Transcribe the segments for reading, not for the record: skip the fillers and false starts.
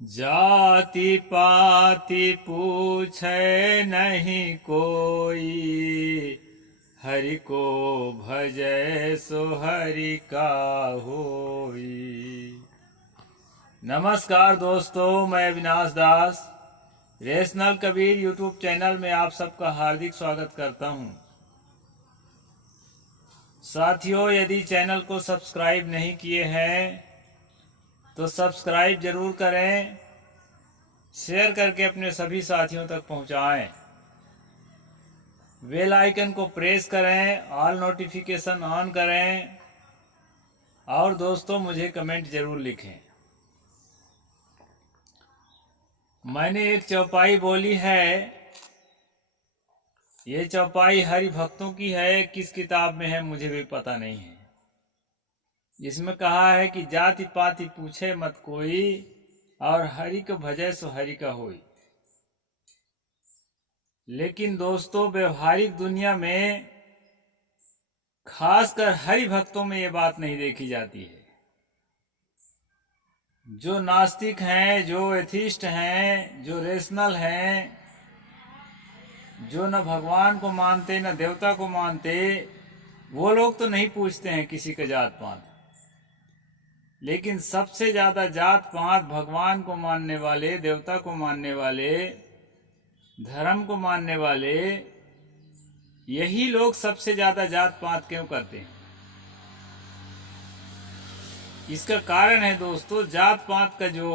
जाति पाति पूछे नहीं कोई, हरि को भजै सो हरि का होई। नमस्कार दोस्तों, मैं अविनाश दास रेशनल कबीर यूट्यूब चैनल में आप सबका हार्दिक स्वागत करता हूं। साथियों, यदि चैनल को सब्सक्राइब नहीं किए हैं तो सब्सक्राइब जरूर करें, शेयर करके अपने सभी साथियों तक पहुंचाएं। बेल आइकन को प्रेस करें, ऑल नोटिफिकेशन ऑन करें और दोस्तों मुझे कमेंट जरूर लिखें। मैंने एक चौपाई बोली है, ये चौपाई हरि भक्तों की है, किस किताब में है मुझे भी पता नहीं है। इसमें कहा है कि जाति पाति पूछे मत कोई, और हरि को भजै सो हरि का होई। लेकिन दोस्तों, व्यवहारिक दुनिया में खासकर हरि भक्तों में ये बात नहीं देखी जाती है। जो नास्तिक हैं, जो एथिस्ट हैं, जो रेशनल हैं, जो न भगवान को मानते न देवता को मानते, वो लोग तो नहीं पूछते हैं किसी का जात पात। लेकिन सबसे ज्यादा जात पात भगवान को मानने वाले, देवता को मानने वाले, धर्म को मानने वाले, यही लोग सबसे ज्यादा जात पात क्यों करते हैं? इसका कारण है दोस्तों, जात पात का जो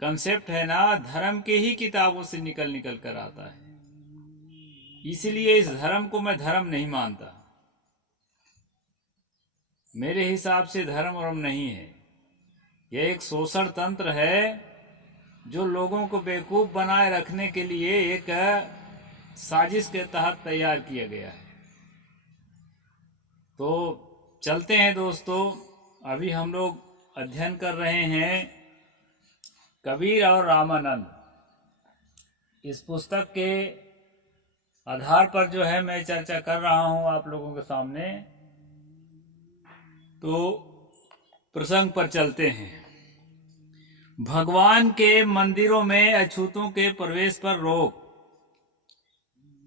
कंसेप्ट है ना, धर्म के ही किताबों से निकल कर आता है। इसलिए इस धर्म को मैं धर्म नहीं मानता। मेरे हिसाब से धर्म वर्म नहीं है, यह एक शोषण तंत्र है जो लोगों को बेवकूफ बनाए रखने के लिए एक साजिश के तहत तैयार किया गया है। तो चलते हैं दोस्तों, अभी हम लोग अध्ययन कर रहे हैं कबीर और रामानंद। इस पुस्तक के आधार पर जो है मैं चर्चा कर रहा हूं आप लोगों के सामने। तो प्रसंग पर चलते हैं। भगवान के मंदिरों में अछूतों के प्रवेश पर रोक।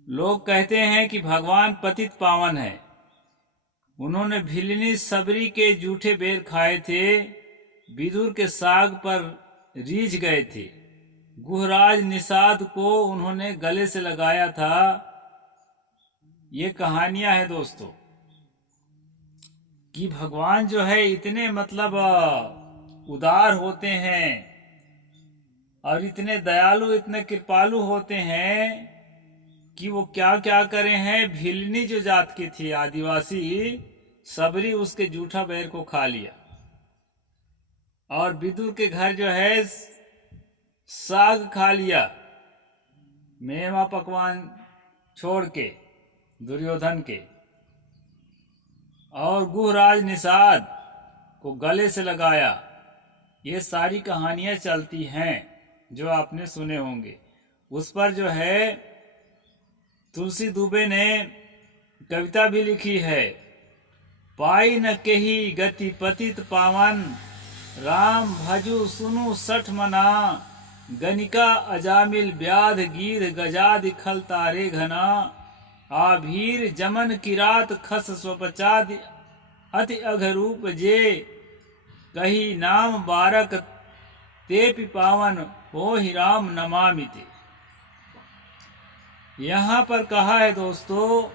लोग कहते हैं कि भगवान पतित पावन है। उन्होंने भिलनी सबरी के जूठे बेर खाए थे, विदुर के साग पर रीझ गए थे, गुहराज निषाद को उन्होंने गले से लगाया था। ये कहानियां हैं दोस्तों कि भगवान जो है इतने उदार होते हैं और इतने दयालु, इतने कृपालु होते हैं कि वो क्या क्या करे हैं। भिलनी जो जात की थी, आदिवासी सबरी, उसके जूठा बैर को खा लिया और विदुर के घर जो है साग खा लिया, मेवा पकवान छोड़ के दुर्योधन के, और गुहराज निषाद को गले से लगाया। ये सारी कहानियां चलती हैं जो आपने सुने होंगे। उस पर जो है तुलसी दुबे ने कविता भी लिखी है। पाई न केही गति पतित पावन, राम भजु सुनु सठ मना, गनिका अजामिल व्याध गीर गजादि खल तारे घना, आभीर जमन किरात खस स्वपचाद अति अघरूप जे, कही नाम बारक ते पावन हो ही राम नमामिते। यहाँ पर कहा है दोस्तों,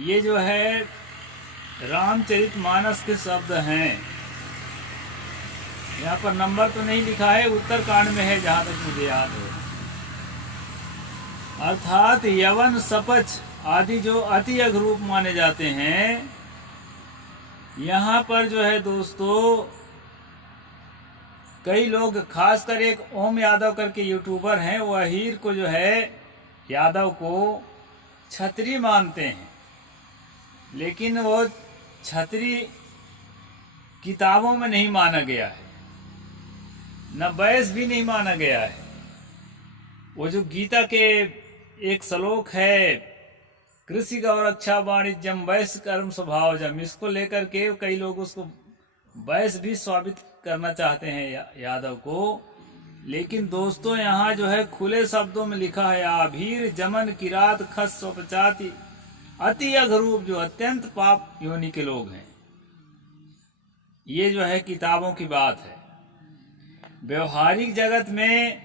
ये जो है रामचरितमानस के शब्द हैं। यहाँ पर नंबर तो नहीं लिखा है, उत्तरकांड में है जहां तक मुझे याद है। अर्थात यवन सपच आदि जो अति अघरूप माने जाते हैं, यहाँ पर जो है दोस्तों कई लोग, खासकर एक ओम यादव करके यूट्यूबर हैं, वो अहीर को जो है यादव को छत्री मानते हैं। लेकिन वो छत्री किताबों में नहीं माना गया है, न बैस भी नहीं माना गया है। वो जो गीता के एक श्लोक है, कृषि गौरक्षा वाणिज्यम वैश्य कर्म स्वभावजम, इसको लेकर के कई लोग उसको वैश्य भी स्वाभित करना चाहते हैं यादव को, लेकिन दोस्तों यहाँ जो है खुले शब्दों में लिखा है, आभीर जमन किरात खस स्वपचाति अति अघरूप, जो अत्यंत पाप योनि के लोग हैं। ये जो है किताबों की बात है। व्यवहारिक जगत में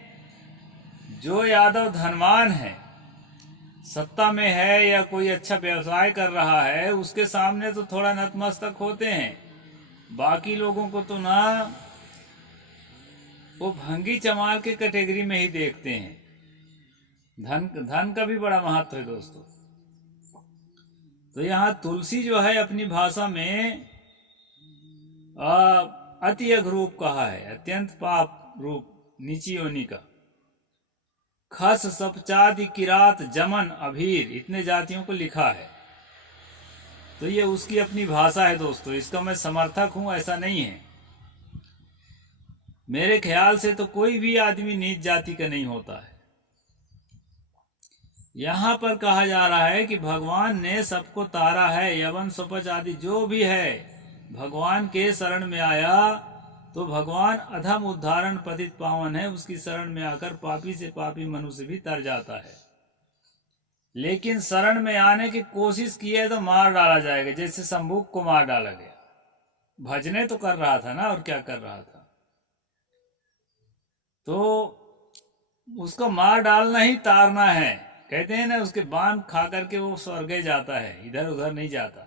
जो यादव धनवान है, सत्ता में है या कोई अच्छा व्यवसाय कर रहा है, उसके सामने तो थोड़ा नतमस्तक होते हैं। बाकी लोगों को तो ना वो भंगी चमार के कैटेगरी में ही देखते हैं। धन का भी बड़ा महत्व है दोस्तों। तो यहाँ तुलसी जो है अपनी भाषा में अति अघरूप कहा है, अत्यंत पाप रूप, नीची योनि का। खस सपचादि किरात जमन अभीर, इतने जातियों को लिखा है। तो ये उसकी अपनी भाषा है दोस्तों, इसका मैं समर्थक हूं ऐसा नहीं है। मेरे ख्याल से तो कोई भी आदमी नीच जाति का नहीं होता है। यहाँ पर कहा जा रहा है कि भगवान ने सबको तारा है। यवन सुपच आदि जो भी है भगवान के शरण में आया तो भगवान अधम उद्धारण पतित पावन है, उसकी शरण में आकर पापी से पापी मनुष्य भी तर जाता है। लेकिन शरण में आने की कोशिश की है तो मार डाला जाएगा, जैसे शंभुक को मार डाला गया। भजने तो कर रहा था ना, और क्या कर रहा था, तो उसको मार डालना ही तारना है। कहते हैं ना, उसके बाण खा करके वो स्वर्ग जाता है, इधर उधर नहीं जाता।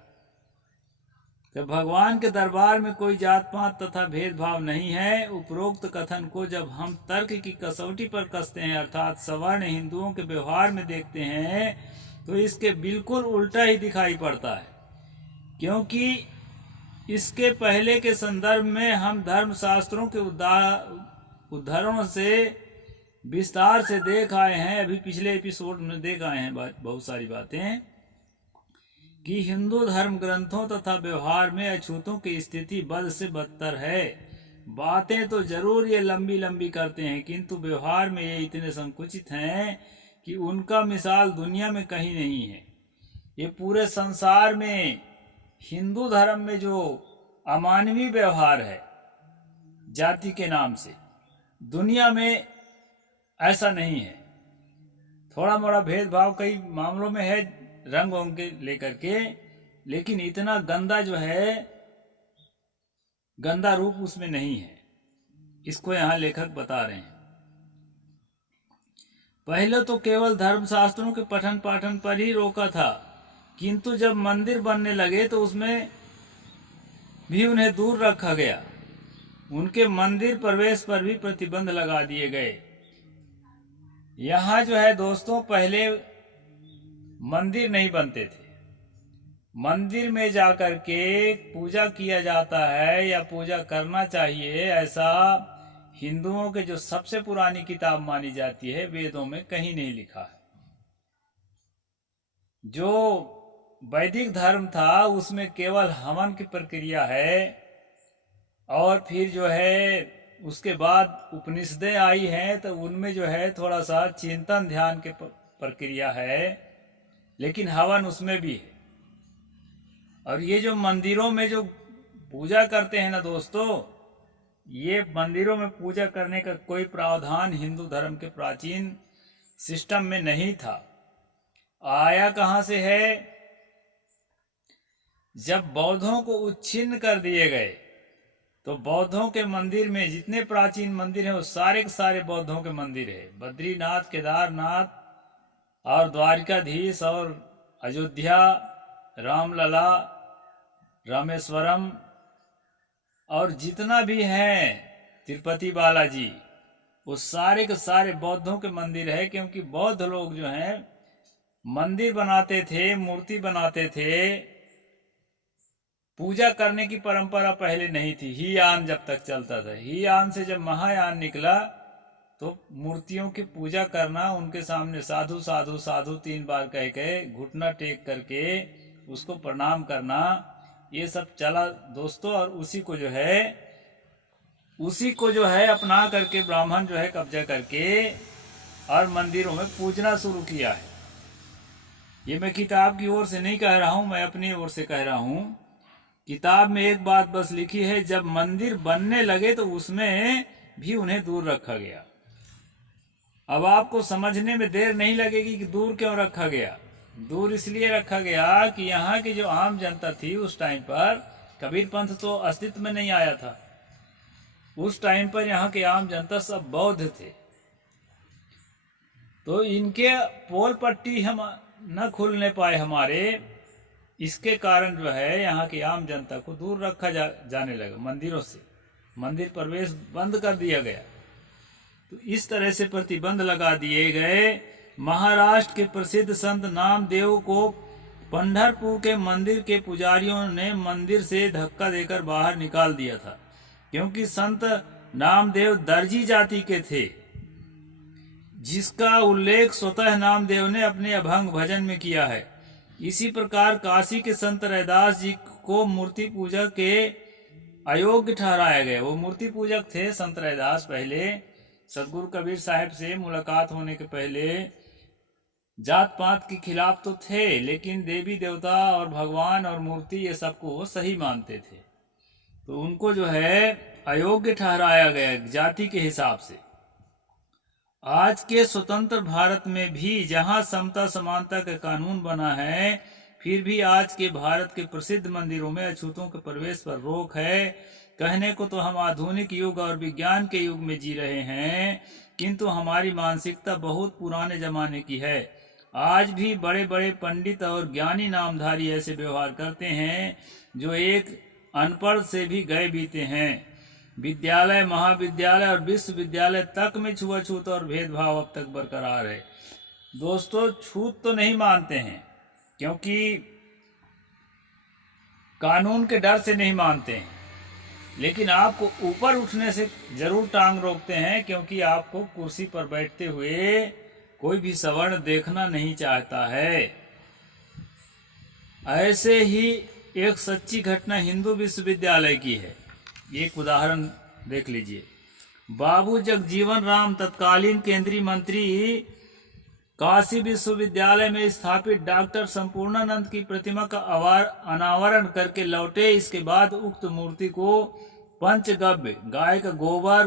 तो भगवान के दरबार में कोई जात पात तथा भेदभाव नहीं है। उपरोक्त कथन को जब हम तर्क की कसौटी पर कसते हैं, अर्थात सवर्ण हिंदुओं के व्यवहार में देखते हैं, तो इसके बिल्कुल उल्टा ही दिखाई पड़ता है। क्योंकि इसके पहले के संदर्भ में हम धर्म शास्त्रों के उदाहरणों से विस्तार से देख आए हैं। अभी पिछले एपिसोड में देख आए हैं बहुत सारी बातें कि हिंदू धर्म ग्रंथों तथा व्यवहार में अछूतों की स्थिति बद से बदतर है। बातें तो जरूर ये लंबी लंबी करते हैं, किंतु व्यवहार में ये इतने संकुचित हैं कि उनका मिसाल दुनिया में कहीं नहीं है। ये पूरे संसार में हिंदू धर्म में जो अमानवीय व्यवहार है जाति के नाम से, दुनिया में ऐसा नहीं है। थोड़ा मोड़ा भेदभाव कई मामलों में है, रंग वंग के लेकर के, लेकिन इतना गंदा जो है, गंदा रूप उसमें नहीं है। इसको यहाँ लेखक बता रहे हैं। पहले तो केवल धर्म शास्त्रों के पठन पाठन पर ही रोका था, किंतु जब मंदिर बनने लगे तो उसमें भी उन्हें दूर रखा गया। उनके मंदिर प्रवेश पर भी प्रतिबंध लगा दिए गए। यहाँ जो है दोस्तों, पहले मंदिर नहीं बनते थे। मंदिर में जाकर के पूजा किया जाता है या पूजा करना चाहिए, ऐसा हिंदुओं के जो सबसे पुरानी किताब मानी जाती है, वेदों में कहीं नहीं लिखा है। जो वैदिक धर्म था उसमें केवल हवन की प्रक्रिया है, और फिर जो है उसके बाद उपनिषदें आई हैं तो उनमें जो है थोड़ा सा चिंतन ध्यान के प्रक्रिया है, लेकिन हवन उसमें भी है। और ये जो मंदिरों में जो पूजा करते हैं ना दोस्तों, ये मंदिरों में पूजा करने का कोई प्रावधान हिंदू धर्म के प्राचीन सिस्टम में नहीं था। आया कहाँ से है? जब बौद्धों को उच्छिन्न कर दिए गए तो बौद्धों के मंदिर में जितने प्राचीन मंदिर हैं वो सारे के सारे बौद्धों के मंदिर है। बद्रीनाथ, केदारनाथ और द्वारिकाधीश और अयोध्या, रामलला, रामेश्वरम और जितना भी है तिरुपति बालाजी, वो सारे के सारे बौद्धों के मंदिर है। क्योंकि बौद्ध लोग जो हैं मंदिर बनाते थे, मूर्ति बनाते थे। पूजा करने की परंपरा पहले नहीं थी। हीयान जब तक चलता था, हीयान से जब महायान निकला तो मूर्तियों की पूजा करना, उनके सामने साधु साधु साधु 3 बार कह के घुटना टेक करके उसको प्रणाम करना, ये सब चला दोस्तों। और उसी को जो है अपना करके ब्राह्मण जो है कब्जा करके और मंदिरों में पूजना शुरू किया है। ये मैं किताब की ओर से नहीं कह रहा हूं, मैं अपनी ओर से कह रहा हूं। किताब में एक बात बस लिखी है, जब मंदिर बनने लगे तो उसमें भी उन्हें दूर रखा गया। अब आपको समझने में देर नहीं लगेगी कि दूर क्यों रखा गया। दूर इसलिए रखा गया कि यहाँ की जो आम जनता थी उस टाइम पर, कबीर पंथ तो अस्तित्व में नहीं आया था। उस टाइम पर यहाँ के आम जनता सब बौद्ध थे, तो इनके पोल पट्टी हम न खुलने पाए हमारे, इसके कारण जो है यहाँ की आम जनता को दूर रखा जाने लगा मंदिरों से, मंदिर प्रवेश बंद कर दिया गया। तो इस तरह से प्रतिबंध लगा दिए गए। महाराष्ट्र के प्रसिद्ध संत नामदेव को पंढरपुर के मंदिर के पुजारियों ने मंदिर से धक्का देकर बाहर निकाल दिया था, क्योंकि संत नामदेव दर्जी जाति के थे, जिसका उल्लेख स्वतः नामदेव ने अपने अभंग भजन में किया है। इसी प्रकार काशी के संत रैदास जी को मूर्ति पूजा के अयोग्य ठहराया गया। वो मूर्ति पूजक थे संत रैदास। पहले सतगुरु कबीर साहब से मुलाकात होने के पहले जात पात के खिलाफ तो थे, लेकिन देवी देवता और भगवान और मूर्ति ये सबको वो सही मानते थे। तो उनको जो है अयोग्य ठहराया गया जाति के हिसाब से। आज के स्वतंत्र भारत में भी जहां समता समानता का कानून बना है, फिर भी आज के भारत के प्रसिद्ध मंदिरों में अछूतों के प्रवेश पर रोक है। कहने को तो हम आधुनिक युग और विज्ञान के युग में जी रहे हैं, किंतु हमारी मानसिकता बहुत पुराने जमाने की है। आज भी बड़े बड़े पंडित और ज्ञानी नामधारी ऐसे व्यवहार करते हैं जो एक अनपढ़ से भी गए बीते हैं। विद्यालय, महाविद्यालय और विश्वविद्यालय तक में छुआछूत और भेदभाव अब तक बरकरार है। दोस्तों, छूत तो नहीं मानते हैं, क्योंकि कानून के डर से नहीं मानते हैं, लेकिन आपको ऊपर उठने से जरूर टांग रोकते हैं, क्योंकि आपको कुर्सी पर बैठते हुए कोई भी सवर्ण देखना नहीं चाहता है। ऐसे ही एक सच्ची घटना हिंदू विश्वविद्यालय की है। एक उदाहरण देख लीजिए। बाबू जगजीवन राम तत्कालीन केंद्रीय मंत्री काशी विश्वविद्यालय में स्थापित डॉक्टर संपूर्णानंद की प्रतिमा का अनावरण करके लौटे। इसके बाद उक्त मूर्ति को पंचगव्य, गाय का गोबर,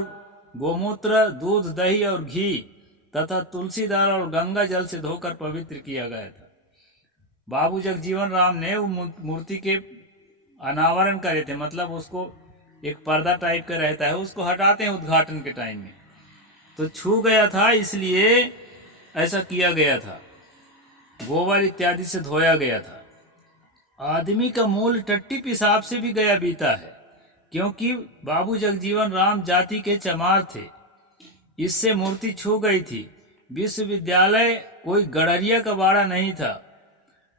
गोमूत्र, दूध, दही और घी तथा तुलसी दल और गंगा जल से धोकर पवित्र किया गया था। बाबू जगजीवन राम ने वो मूर्ति के अनावरण करे थे, मतलब उसको एक पर्दा टाइप का रहता है, उसको हटाते हैं उद्घाटन के टाइम में, तो छू गया था, इसलिए ऐसा किया गया था। गोबर इत्यादि से धोया गया था। आदमी का मूल टट्टी पेशाब से भी गया बीता है, क्योंकि बाबू जगजीवन राम जाति के चमार थे, इससे मूर्ति छू गई थी। विश्वविद्यालय कोई गड़रिया का बाड़ा नहीं था,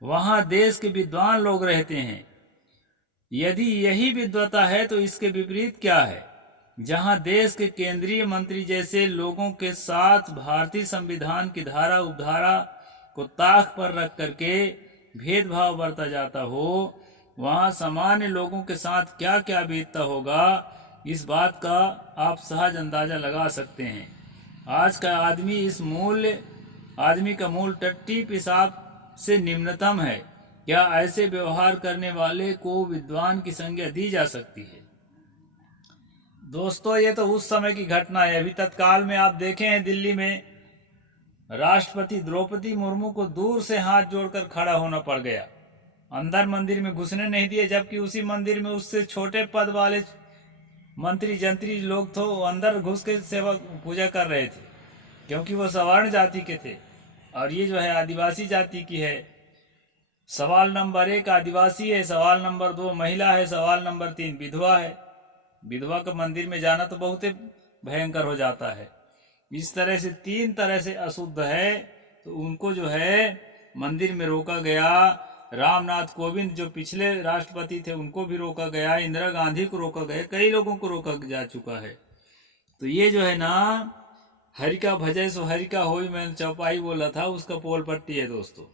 वहां देश के विद्वान लोग रहते हैं। यदि यही विद्वता है तो इसके विपरीत क्या है, जहां देश के केंद्रीय मंत्री जैसे लोगों के साथ भारतीय संविधान की धारा उपधारा को ताक पर रख करके भेदभाव बरता जाता हो, वहां सामान्य लोगों के साथ क्या क्या बीतता होगा, इस बात का आप सहज अंदाजा लगा सकते हैं। आज का आदमी का मूल टट्टी पेशाब से निम्नतम है। क्या ऐसे व्यवहार करने वाले को विद्वान की संज्ञा दी जा सकती है? दोस्तों, ये तो उस समय की घटना है। अभी तत्काल में आप देखे हैं दिल्ली में राष्ट्रपति द्रौपदी मुर्मू को दूर से हाथ जोड़कर खड़ा होना पड़ गया, अंदर मंदिर में घुसने नहीं दिए, जबकि उसी मंदिर में उससे छोटे पद वाले मंत्री जंत्री लोग तो अंदर घुस के सेवा पूजा कर रहे थे, क्योंकि वो सवर्ण जाति के थे और ये जो है आदिवासी जाति की है। सवाल नंबर 1 आदिवासी है, सवाल नंबर 2 महिला है, सवाल नंबर 3 विधवा है। विधवा का मंदिर में जाना तो बहुत ही भयंकर हो जाता है। इस तरह से 3 तरह से अशुद्ध है, तो उनको जो है मंदिर में रोका गया। रामनाथ कोविंद जो पिछले राष्ट्रपति थे उनको भी रोका गया, इंदिरा गांधी को रोका गया, कई लोगों को रोका जा चुका है। तो ये जो है ना, हरिका भजय सो हरिका होई, मैंने चौपाई बोला था, उसका पोल पट्टी है दोस्तों।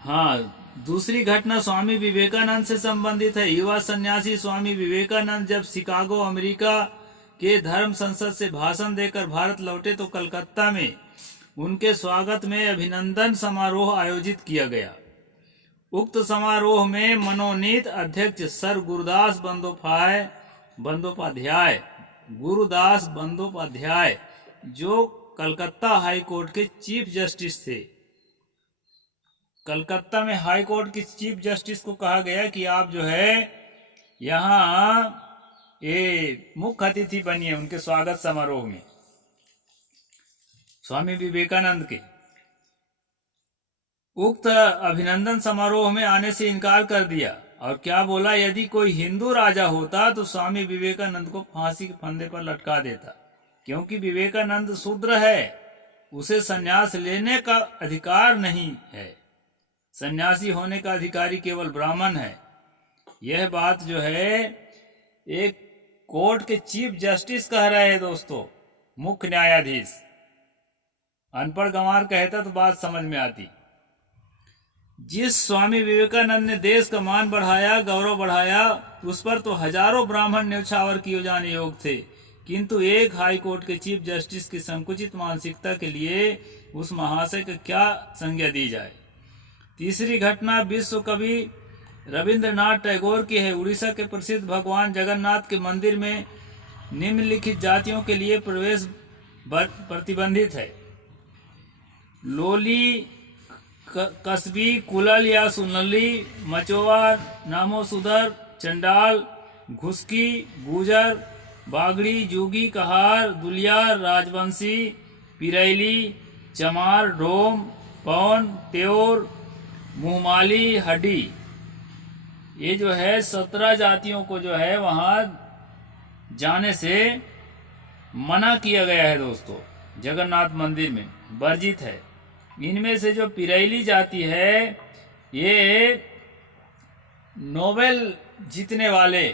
हाँ, दूसरी घटना स्वामी विवेकानंद से संबंधित है। युवा सन्यासी स्वामी विवेकानंद जब शिकागो अमेरिका के धर्म संसद से भाषण देकर भारत लौटे तो कलकत्ता में उनके स्वागत में अभिनंदन समारोह आयोजित किया गया। उक्त समारोह में मनोनीत अध्यक्ष सर गुरुदास बंदोपाध्याय जो कलकत्ता हाई कोर्ट के चीफ जस्टिस थे। कलकत्ता में हाई कोर्ट के चीफ जस्टिस को कहा गया कि आप जो है यहाँ ये मुख्य अतिथि बनिए उनके स्वागत समारोह में, स्वामी विवेकानंद के। उक्त अभिनंदन समारोह में आने से इनकार कर दिया और क्या बोला, यदि कोई हिंदू राजा होता तो स्वामी विवेकानंद को फांसी के फंदे पर लटका देता, क्योंकि विवेकानंद शूद्र है, उसे संन्यास लेने का अधिकार नहीं है, सन्यासी होने का अधिकारी केवल ब्राह्मण है। यह बात जो है एक कोर्ट के चीफ जस्टिस कह रहे हैं दोस्तों, मुख्य न्यायाधीश। अनपढ़ गंवार कहता तो बात समझ में आती। जिस स्वामी विवेकानंद ने देश का मान बढ़ाया, गौरव बढ़ाया, उस पर तो हजारों ब्राह्मण न्यौछावर किए जाने योग थे, किंतु एक हाई कोर्ट के चीफ जस्टिस की संकुचित मानसिकता के लिए उस महाशय को क्या संज्ञा दी जाए। तीसरी घटना विश्व कवि रविंद्रनाथ टैगोर की है। उड़ीसा के प्रसिद्ध भगवान जगन्नाथ के मंदिर में निम्नलिखित जातियों के लिए प्रवेश प्रतिबंधित है। लोली, कस्बी, कुलल या सुनली, मचोवा, नामोसुदर, चंडाल, घुसकी, गुजर, बागड़ी, जोगी, कहार, दुलियार, राजवंशी, पिरैली, चमार, ढोम, पवन, त्योर, मुहमाली, हड्डी, ये जो है 17 जातियों को जो है वहां जाने से मना किया गया है दोस्तों, जगन्नाथ मंदिर में वर्जित है। इनमें से जो पिरैली जाति है, ये नोबेल जीतने वाले,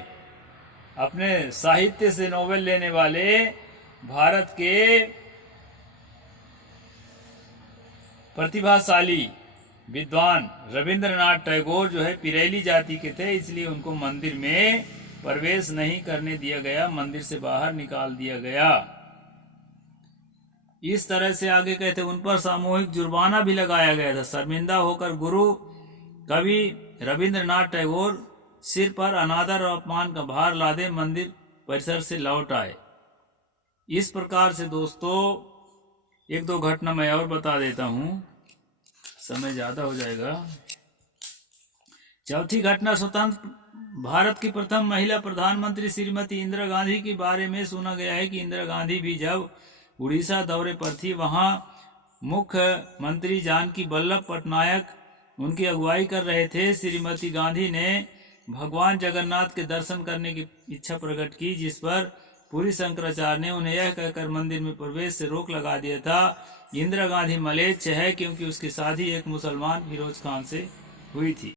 अपने साहित्य से नोबेल लेने वाले भारत के प्रतिभाशाली विद्वान रविंद्रनाथ टैगोर जो है पिरैली जाति के थे, इसलिए उनको मंदिर में प्रवेश नहीं करने दिया गया, मंदिर से बाहर निकाल दिया गया। इस तरह से आगे कहते उन पर सामूहिक जुर्माना भी लगाया गया था। शर्मिंदा होकर गुरु कवि रविंद्रनाथ टैगोर सिर पर अनादर और अपमान का भार लादे मंदिर परिसर से लौट आए। इस प्रकार से दोस्तों एक दो घटना मैं और बता देता हूँ, समय ज्यादा हो जाएगा। चौथी घटना, स्वतंत्र भारत की प्रथम महिला प्रधानमंत्री श्रीमती इंदिरा गांधी के बारे में सुना गया है कि इंदिरा गांधी भी जब उड़ीसा दौरे पर थी, वहां मुख्यमंत्री जानकी वल्लभ पटनायक उनकी अगुवाई कर रहे थे। श्रीमती गांधी ने भगवान जगन्नाथ के दर्शन करने की इच्छा प्रकट की, जिस पर पुरी शंकराचार्य ने उन्हें यह कहकर मंदिर में प्रवेश से रोक लगा दिया था। इंदिरा गांधी मलेच्छ है क्योंकि उसकी शादी एक मुसलमान फिरोज खान से हुई थी।